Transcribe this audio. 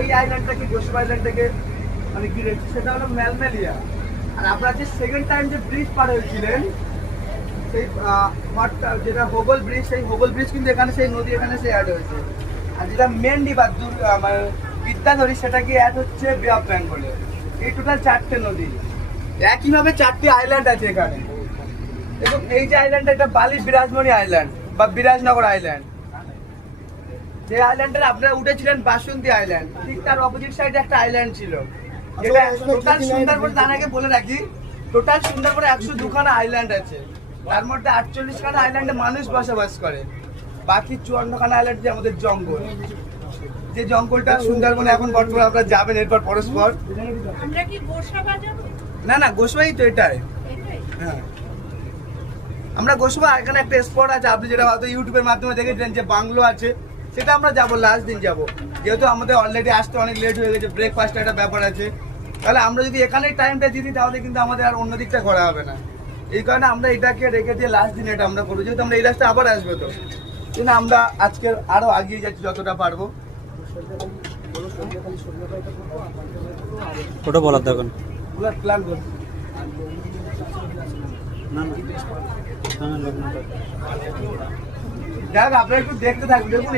এই আইল্যান্ডটাকে গোসবা আইল্যান্ডটাকে মানে ঘিরে সেটা হলো ম্যালমেলিয়া। আর আপনারা যে সেকেন্ড টাইম যে ব্রিজ পার হয়েছিলেন সেই যেটা হোগল ব্রিজ, সেই হোগল ব্রিজ কিন্তু এখানে সেই নদী এখানে সে অ্যাড হয়েছে। আর যেটা মেন রিভার মানে বিদ্যাধরী সেটা কি অ্যাড হচ্ছে বে অফ বেঙ্গলে। এই টোটাল 4টে নদী, একইভাবে 4টি আইল্যান্ড আছে এখানে। এবং এই যে আইল্যান্ডটা এটা বালি বিরাজমণি আইল্যান্ড বা বিরাজনগর আইল্যান্ড। যে আইল্যান্ডের আপনারা উঠেছিলেন বাসন্তী আইল্যান্ড, ঠিক তার অপোজিট সাইডে একটা আইল্যান্ড ছিল। এটা টোটাল সুন্দরবন, তার আগে বলে রাখি টোটাল সুন্দরবনে 102খানা আইল্যান্ড আছে। তার মধ্যে 48খানা আইল্যান্ডে মানুষ বসবাস করে, বাকি 54খানা আইল্যান্ড যে আমাদের জঙ্গল। যে জঙ্গলটা সুন্দরবনে এখন বর্তমানে আপনারা যাবেন এরপর পরস্পর। আমরা কি গোসাবা যাব? না না, গোসবাই তো এটাই। হ্যাঁ, আমরা গোসবা এখানে একটা স্পট আছে, আপনি যেটা হয়তো ইউটিউবের মাধ্যমে দেখেছেন যে বাংলো আছে, সেটা আমরা যাবো লাস্ট দিন যাবো। যেহেতু আমাদের অলরেডি আসতে অনেক লেট হয়ে গেছে, ব্রেকফাস্টের একটা ব্যাপার আছে, তাহলে আমরা যদি এখানেই টাইমটা দিয়ে দিই তাহলে কিন্তু আমাদের আর অন্য দিকটা করা হবে না। এই কারণে আমরা এটাকে রেখে দিয়ে লাস্ট দিন এটা আমরা করবো, যেহেতু আমরা এই লাস্টে আবার আসবো। তো কিন্তু আমরা আজকে আরো আগিয়ে যাচ্ছি যতটা পারবো। ওটা বলার দরকার প্ল্যান করবো। যাক আপনারা একটু দেখতে থাকুন, দেখুন।